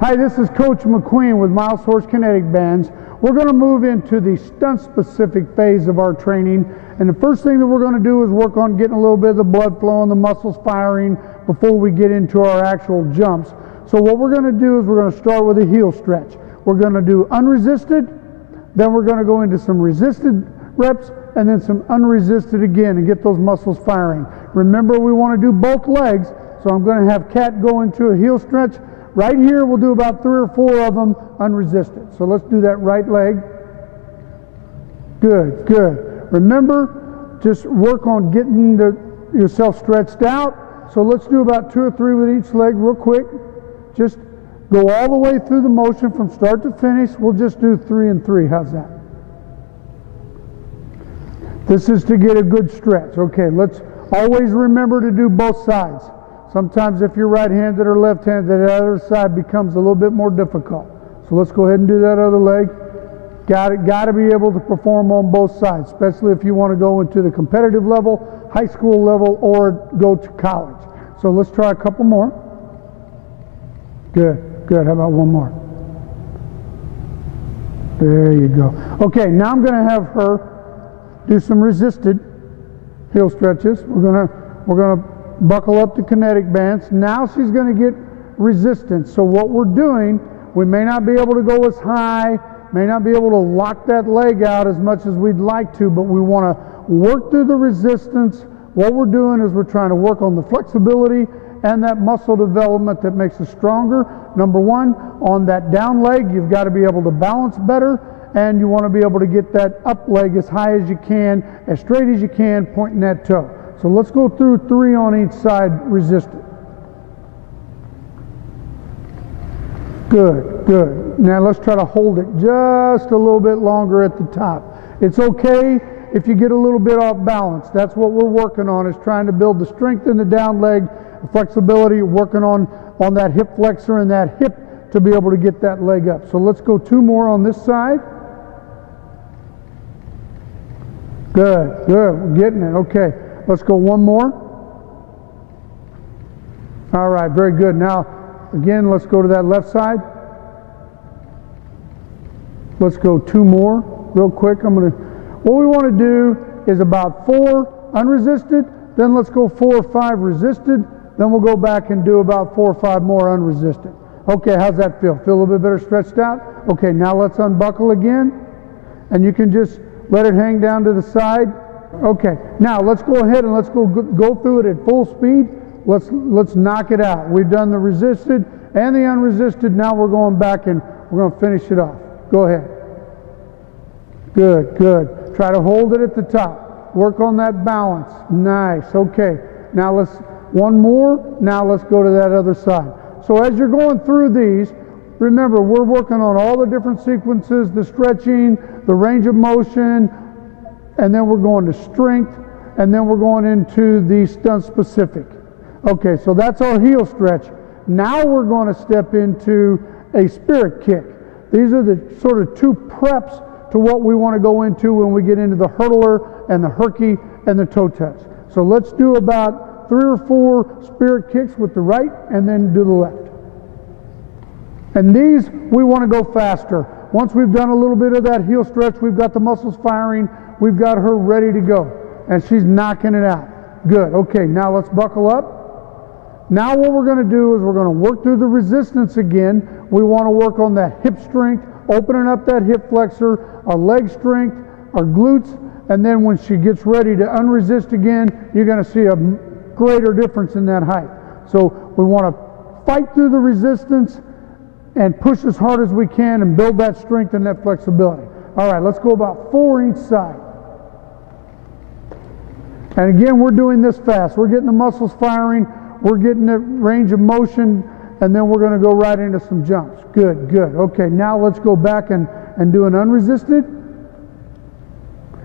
Hi, this is Coach McQueen with Myosource Kinetic Bands. We're going to move into the stunt-specific phase of our training. And the first thing that we're going to do is work on getting a little bit of the blood flow and the muscles firing before we get into our actual jumps. So what we're going to do is we're going to start with a heel stretch. We're going to do unresisted, then we're going to go into some resisted reps, and then some unresisted again and get those muscles firing. Remember, we want to do both legs, so I'm going to have Kat go into a heel stretch. Right here, we'll do about 3 or 4 of them unresisted. So let's do that right leg. Good, good. Remember, just work on getting yourself stretched out. So let's do about 2 or 3 with each leg real quick. Just go all the way through the motion from start to finish. We'll just do 3 and 3. How's that? This is to get a good stretch. Okay, let's always remember to do both sides. Sometimes if you're right-handed or left-handed, the other side becomes a little bit more difficult. So let's go ahead and do that other leg. Got to be able to perform on both sides, especially if you want to go into the competitive level, high school level, or go to college. So let's try a couple more. Good, good. How about one more? There you go. Okay, now I'm going to have her do some resisted heel stretches. We're gonna buckle up the kinetic bands. Now she's going to get resistance. So what we're doing, we may not be able to go as high, may not be able to lock that leg out as much as we'd like to, but we want to work through the resistance. What we're doing is we're trying to work on the flexibility and that muscle development that makes us stronger. Number one, on that down leg, you've got to be able to balance better, and you want to be able to get that up leg as high as you can, as straight as you can, pointing that toe. So let's go through 3 on each side resisted. Good, good. Now let's try to hold it just a little bit longer at the top. It's okay if you get a little bit off balance. That's what we're working on, is trying to build the strength in the down leg, the flexibility, working on that hip flexor and that hip to be able to get that leg up. So let's go 2 more on this side. Good, good. We're getting it. Okay. Let's go 1 more. All right, very good. Now, again, let's go to that left side. Let's go 2 more real quick. What we want to do is about 4 unresisted, then let's go 4 or 5 resisted, then we'll go back and do about 4 or 5 more unresisted. Okay, how's that feel? Feel a little bit better stretched out? Okay, now let's unbuckle again, and you can just let it hang down to the side. Okay, now let's go ahead and let's go through it at full speed. Let's knock it out. We've done the resisted and the unresisted. Now we're going back and we're going to finish it off. Go ahead. Good, good. Try to hold it at the top. Work on that balance. Nice. Okay. Now let's 1 more. Now let's go to that other side. So as you're going through these, remember, we're working on all the different sequences, the stretching, the range of motion, and then we're going to strength, and then we're going into the stunt specific. Okay, so that's our heel stretch. Now we're going to step into a spirit kick. These are the sort of 2 preps to what we want to go into when we get into the hurdler and the herky and the toe touch. So let's do about 3 or 4 spirit kicks with the right and then do the left. And these, we want to go faster. Once we've done a little bit of that heel stretch, we've got the muscles firing, we've got her ready to go, and she's knocking it out. Good. Okay, now let's buckle up. Now what we're going to do is we're going to work through the resistance again. We want to work on that hip strength, opening up that hip flexor, our leg strength, our glutes, and then when she gets ready to unresist again, you're going to see a greater difference in that height. So we want to fight through the resistance and push as hard as we can and build that strength and that flexibility. All right, let's go about 4 each side. And again, we're doing this fast. We're getting the muscles firing, we're getting the range of motion, and then we're going to go right into some jumps. Good, good. Okay, now let's go back and do an unresisted.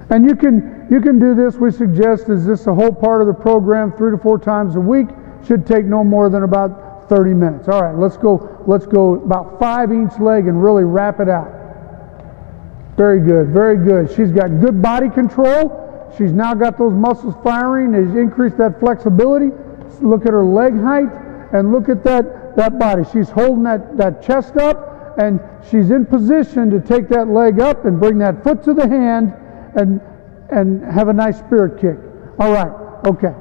And you can do this, we suggest, is this a whole part of the program 3 to 4 times a week. Should take no more than about 30 minutes. All right, let's go about 5 each leg and really wrap it out. Very good, very good. She's got good body control. She's now got those muscles firing. Has increased that flexibility. Look at her leg height and look at that that body. She's holding that chest up, and she's in position to take that leg up and bring that foot to the hand and have a nice spirit kick. All right, okay.